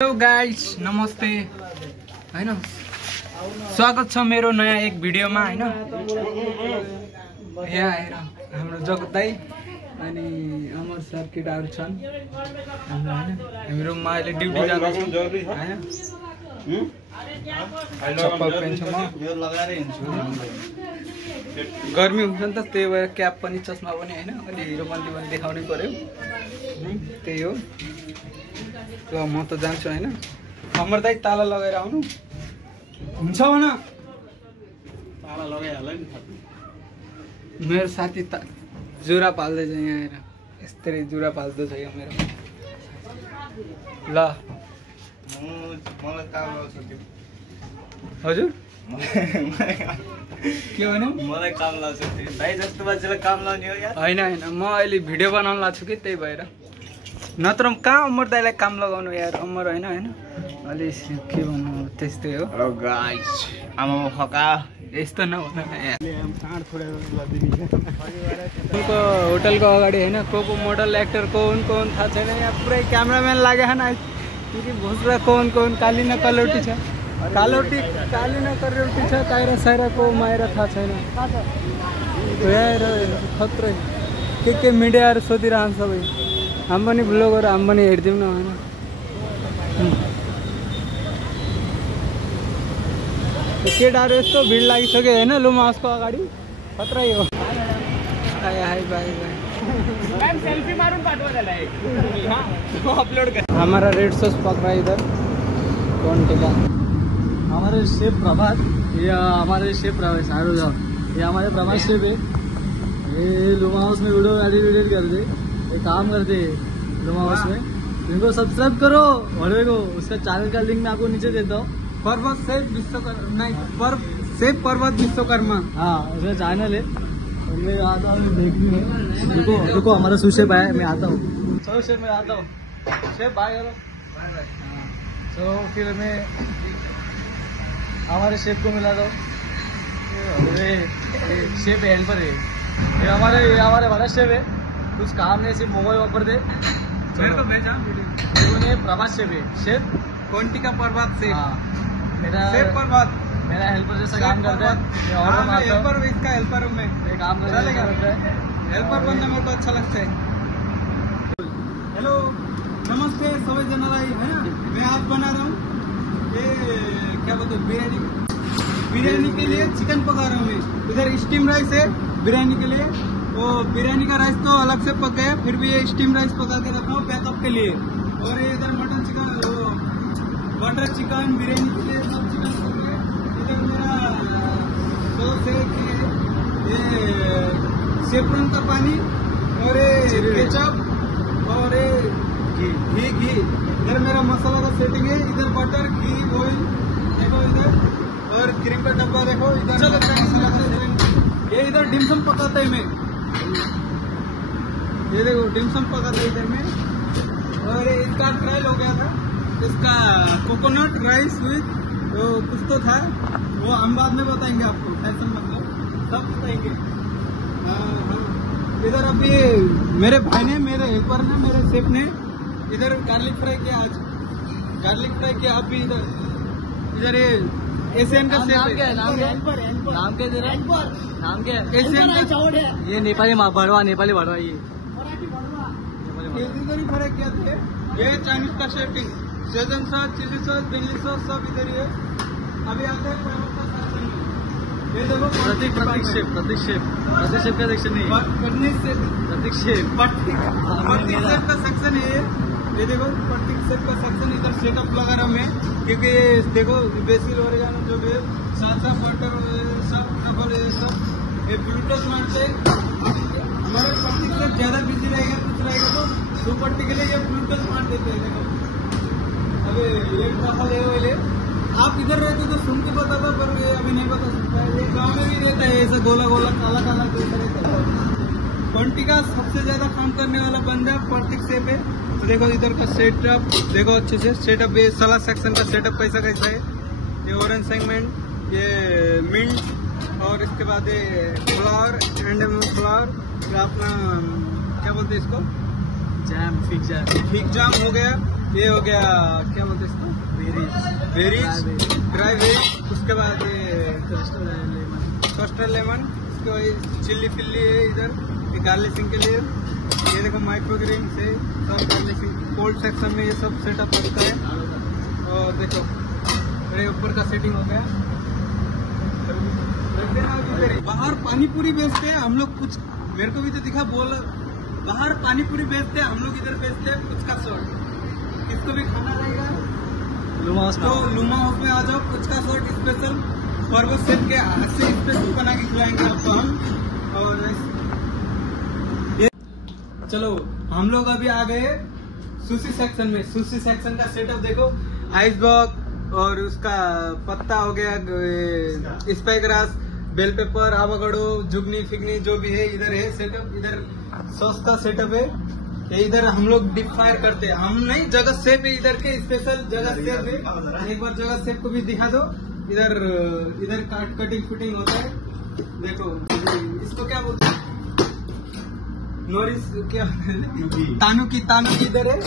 Hello guys, नमस्ते हैन। स्वागत छ मेरो नयाँ एक भिडियोमा हैन। यहाँ आएर हाम्रो जगत दाइ अनि अमर सर केटाहरू छन् हैन। हामी रुममा अहिले ड्युटी जाँदैछौँ हैन। चप्पल पेन्छु म, गर्मी हुन्छ नि त, त्यही भएर क्याप पनि चस्मा पनि हैन। अलि हिरोपन्थी पनि देखाउनै पर्यो, त्यही हो। ल म त जान्छु हैन। अमर दाइ ताला लगाएर आउनु हुन्छ भन। ताला लगाइहाल्यो नि। मेरो साथी जुरा पाल्दैछ यहाँ आएर, यस्तै जुरा पाल्दैछ यो मेरो। ल मलाई काम लाग्छ त्यो। हजुर के भन्नु? मलाई काम लाग्छ त्यो। भाइ जस्तो मान्छेलाई काम लाग्ने हो यार। हैन हैन, म अहिले भिडियो बनाउन लाग्छु कि, त्यही भएर। नत्र कहाँ अमर दाइलाई काम लगाउनु यार। अमर हैन हैन, अलि के भन्नु, त्यस्तै हो। हेलो गाइस, आमा खका यस्तो नहुन यार। होटलको अगाडि हैन, को मोडल एक्टर कौन थाहा छैन। यहाँ पुरै क्यामेराम्यान लागेको छैन। कि भुस्रा कौन काली न कलौटी छ, कालोटी काली न कलौटी छ, काइरा साइरा को माएर थाहा छैन। खत्रै के मिडियाहरू सोधिरहन्छ सबै। हामी पनि ब्लगर, हामी पनि हेरिदिउँ न होइन। केटाहरू यस्तो भिड लागिसक्यो होइन लुमा हाउसको अगाडि, खत्रै हो। हमारा रेड सॉस पक रहा है इधर। कौन टिका? हमारे शेफ प्रभात, ये हमारे शेफ प्रभात सारू जाओ, ये हमारे प्रभात शेफ है। ये लुमा हाउस में वीडियो एडिट करते, ये काम करते लुमा हाउस में। इनको सब्सक्राइब करो और देखो उसका चैनल का लिंक मैं आपको नीचे देता हूँ। पर्वत शेफ विश्वकर्मा, शेफ पर्वत विश्वकर्मा, हाँ उसका चैनल है। मैं आता हूँ देखने में। देखो हमारा सुशेफ है, मैं आता हूँ। चलो शेफ मैं आता हूँ। शेफ बाय करो। तो फिर मैं हमारे शेफ को मिला दो। शेफ हेल्पर है ये हमारे बड़ा शेफ है। कुछ काम नहीं, सिर्फ मोबाइल वापर दे। चलो प्रभात शेफ है। शेफ कौंटी का पर्वत शेफ। मेरा शेफ पर्वत मेरा हेल्पर जैसा काम करता है। हेल्पर, इसका हेल्पर हूँ मैं। काम करता है, हेल्पर बनना मेरे को अच्छा लगता है। हेलो नमस्ते सभी जनालाई है ना। मैं आज बना रहा हूँ ये क्या बोलते हैं, बिरयानी के लिए चिकन पका रहा हूँ मैं। इधर स्टीम राइस है बिरयानी के लिए। वो बिरयानी का राइस तो अलग से पकाया, फिर भी ये स्टीम राइस पका के रखा हूँ बैकअप के लिए। और ये इधर mutton chicken, butter chicken biryani के लिए सब चिकन पक गए। इधर मेरा सॉस है ये सेफ्रॉन का पानी, और ये केचप, और ये घी। इधर मेरा मसाला का सेटिंग है। इधर बटर, घी, ऑयल देखो इधर, और क्रीम का डब्बा देखो इधर। चलो मसाला का सेटिंग। ये इधर डिमसम पकाता है मैं, ये देखो डिमसम पकाता है इधर में। और इसका ट्रायल हो गया था, इसका कोकोनट राइस विथ तो कुछ तो था, वो हम बाद में बताएंगे आपको, टेंशन मतलब सब बताएंगे। इधर अभी मेरे भाई ने, मेरे हेल्पर ने, मेरे शेफ ने इधर गार्लिक फ्राई किया। आज गार्लिक फ्राई किया। आप भी इधर ये एशियन का शेफ है। नाम क्या है? एशियन का ये नेपाली बड़वा, नेपाली बड़वा। ये इधर ही फ्राई किया थे। ये चाइनीज का शेफिंग, Schezwan sauce, chilli sauce, chilli sauce सब इधर ही है। अभी आते हैं ये देखो प्रतीक शेफ का सेक्शन नहीं है। प्रतीक शेफ का सेक्शन है ये देखो प्रतीक शेफ का सेक्शन। इधर सेटअप लगा रहा मैं, क्योंकि देखो बेसिल ओरिगानो जो भी साथ बटर सब डबल सब ये ब्लूटूथ मारते। हमारा प्रतीक शेफ ज्यादा बिजी रहेगा, कुछ रहेगा तो सुपट्टी के लिए ये ब्लूटूथ मार देते हैं। देखो अभी ये डबल है। आप इधर रहते तो सुन के बताता, पर ये अभी नहीं बता सकता है। ये गाँव में भी रहता है ऐसा गोला गोला काला काला रहता है। क्वांटी का सबसे ज्यादा काम करने वाला बंदा प्रतीक शेफ है। तो देखो इधर का सेटअप देखो अच्छे से। सेटअप ये सलाद सेक्शन का सेटअप कैसा है। ये ऑरेंज सेगमेंट, ये मिंट, और इसके बाद ये फ्लावर एंड फ्लावर, अपना क्या बोलते हैं इसको, जैम, फिग जैम हो गया। ये हो गया क्या बोलते हैं इसको, बेरीज, ड्राई बेरीज। उसके बाद ये कस्टर्ड लेमन, इसको चिल्ली फिल्ली है इधर, ये गार्लिशिंग के लिए। ये देखो माइक्रोग्रीन से सब गार्लिशिंग, कोल्ड सेक्शन में ये सब सेटअप होता है। और देखो मेरे ऊपर का सेटिंग हो गया। बाहर पानी पूरी बेचते हैं हम लोग, कुछ मेरे को भी तो दिखा बोल, बाहर पानी पूरी बेचते हैं हम लोग, इधर बेचते हैं पुचका शॉट। किसको भी खाना रहेगा तो लुमा हाउस में आ जाओ। पुचका शॉट स्पेशल पर्वत सेठ के हाथ से स्पेशल बना के खिलाएंगे आपको हम। और ये चलो हम लोग अभी आ गए सुशी सेक्शन में। सुशी सेक्शन का सेटअप देखो, आइसबर्ग और उसका पत्ता हो गया, स्पाइग्रास, बेल पेपर, आवागड़ो, जुगनी फिगनी जो भी है इधर है सेटअप। इधर सॉस का सेटअप है, ये इधर हम लोग डीप फ्राई करते हैं। हम नहीं, जगत सेफ है इधर के, स्पेशल जगत सेफ है। एक बार जगत सेफ को भी दिखा दो। इधर कटिंग फिटिंग होता है। देखो इसको क्या बोलते हैं, नोरिस क्या तानुकी इधर है।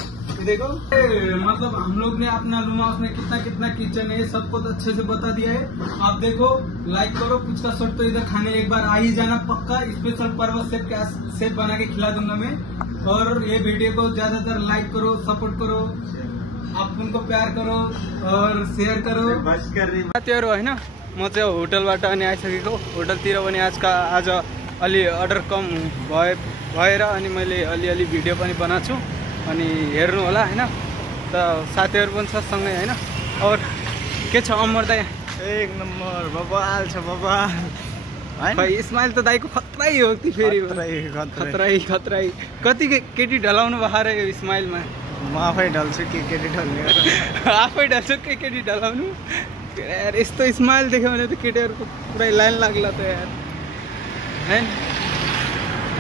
देखो मतलब हम लोग ने अपना लुमा हाउस में कितना किचन है सबको तो अच्छे से बता दिया है। आप देखो, लाइक करो, पुचका शॉट तो इधर खाने एक बार आ ही जाना पक्का। स्पेशल पर्वत सेफ के सेफ बना के खिला दूंगा मैं। और ये वीडियो को ज्यादातर लाइक करो, सपोर्ट करो, आप उनको प्यार करो और शेयर करो। साथीहरु हैन, म चाहिँ होटलबाट अनि आइसकेको। होटलतिर पनि आज अलि अर्डर कम भएर अनि मैले अलिअलि भिडियो पनि बनाएको छु, अनि हेर्नु होला हैन। त साथीहरु पनि छ सँगै हैन। और के छ अमर दाइ? एक नम्बर बबाल छ बबाल। भाइ स्माइल त दाइको खतरै हो कि फेरि खतरै। कति केटी ढलाउनु भएको रे यो स्माइलमा? म आफै ढल्छु के केटी ढल्ने आफै ढल्छु के केटी ढलाउनु। यार यस्तो स्माइल देख्यो भने त केटीहरुको पुरै लाइन लाग्ला त यार हैन।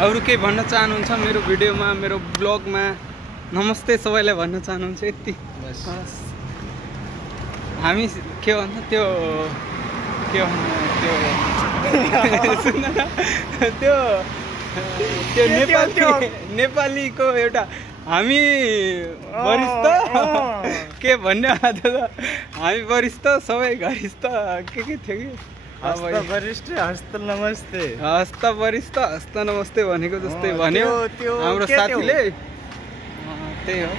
अरु के भन्न चाहनुहुन्छ मेरो भिडियोमा, मेरो ब्लगमा? नमस्ते सबैलाई भन्न चाहनुहुन्छ यति बस। हामी के भन्छ त्यो सुन न, त्यो नेपालीको एउटा हामी वरिष्ठ के भन्ने हामी वरिष्ठ सबै घरिष्ठ के थियो कि वरिष्ठ हस्त नमस्ते, हस्त वरिष्ठ हस्त नमस्ते भनेको जस्तै भन्यो हाम्रो साथीले। त्यही हो।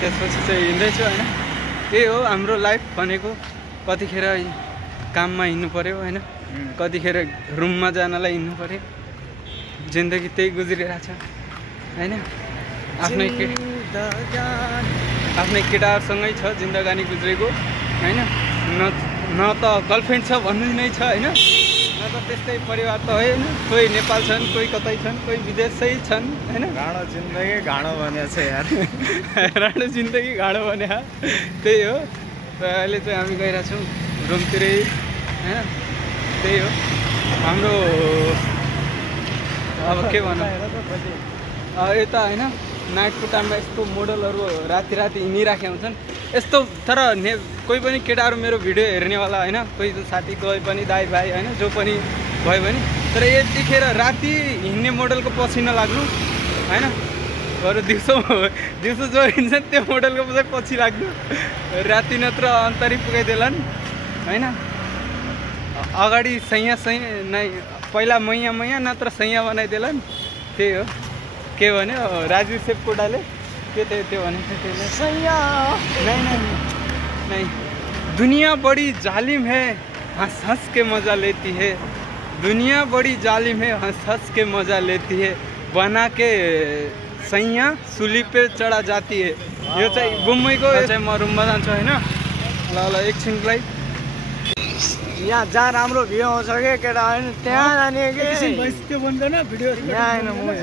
त्यसपछि चाहिँ हिँड्दैछु होइन। त्यही हो हाम्रो लाइफ भनेको। कतिखेर काममा हिँड्नु पर्यो होइन, कतिखेर रुममा जानलाई हिँड्नु पर्यो। जिन्दगी त्यही गुज्रिरहेको छ होइन। आफ्नै केटाहरूसँगै छ जिन्दगानी गुज्रेको होइन। न त गर्लफ्रेन्ड छ भन्नु नै छ होइन, न त त्यस्तै परिवार त होइन। कोही नेपाल छन्, कोही कतै छन्, कोही विदेशै छन् होइन। गाडो जिन्दगी घाँडो भनेको छ यार। राणो जिन्दगी घाँडो भने त्यही हो। र अहिले चाहिँ हामी गइरहेको छौँ रुमतिरै होइन। त्यही हो हाम्रो अब के भनौँ यता होइन। नाइटको टाइममा यस्तो मोडलहरू राति हिँडिराखेका हुन्छन् यस्तो। तर कोही पनि केटाहरू मेरो भिडियो हेर्नेवाला होइन, कोही साथी कोही पनि दाइ भाइ होइन, जो पनि भयो भने। तर यतिखेर राति हिँड्ने मोडलको पछि नलाग्नु होइन। बरु दिउँसो जो हिँड्छन् त्यो मोडलको चाहिँ पछि लाग्नु। राति नत्र अन्तरी पुगाइदेलान् होइन। अगाडि सैया नै पहिला मैया नत्र सैया बनाइदेलान्। त्यही हो। के भन्यो राजु सेप कोटाले के त्यो भनेको थियो त्यसले? सैया नहीं, दुनिया बड़ी जालिम है, हंस हंस के मजा लेती है। दुनिया बड़ी जालिम है, हंस हंस के मजा लेती है। बना के सैया सुली पे चढ़ा जाती है। यो चाहिँ गुम्मैको चाहिँ म रुममा जान्छु होइन। ल एकछिनको लागि यहाँ जहाँ राम्रो भ्यू आउँछ कि केटा होइन त्यहाँ जाने कि त्यो बन्दैन भिडियो यहाँ होइन। म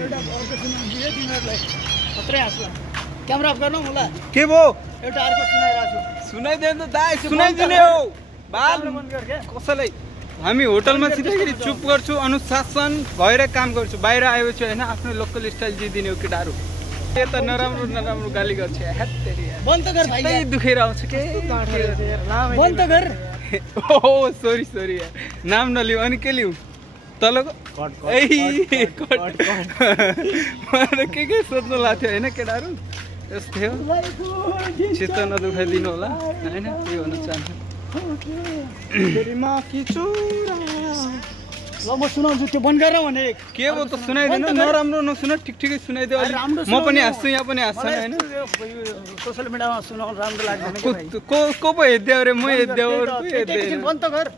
क्यामेरा अफ गर्नु होला। के भो एउटा अर्को सुनाइरहेको छु। सुनाइदिनु त दाइ, सुनाइदिने हो बाल कसैलाई। हामी होटलमा छिर्दाखेरि चुप गर्छु, अनुशासन भएर काम गर्छु। बाहिर आएपछि होइन आफ्नो लोकल स्टाइल जिदिने हो केटाहरू। यो त नराम्रो गाली गर्छ। बन्द कर भाइ, त्यही दुखेर आउँछ के बन्द कर। ओ सरी यार, नाम नलिऊ। अनि के लिऊ तलको के सोध्नु लाग्थ्यो होइन केटाहरू। यस्तै हो चित्त नदुखाइदिनु होला होइन के भन्न चाहन्छु ल म सुनाउँछु त्यो बन्द गरेर भने के भयो त सुनाइदिनु नराम्रो नसुन ठिकै सुनाइदियो म पनि हाँस्छु यहाँ पनि हाँस्छ होइन सोसियल मिडियामा सुनाउनु राम्रो लाग्दैन को पो हेद्यो अरे म हेद्यो बन्द त गर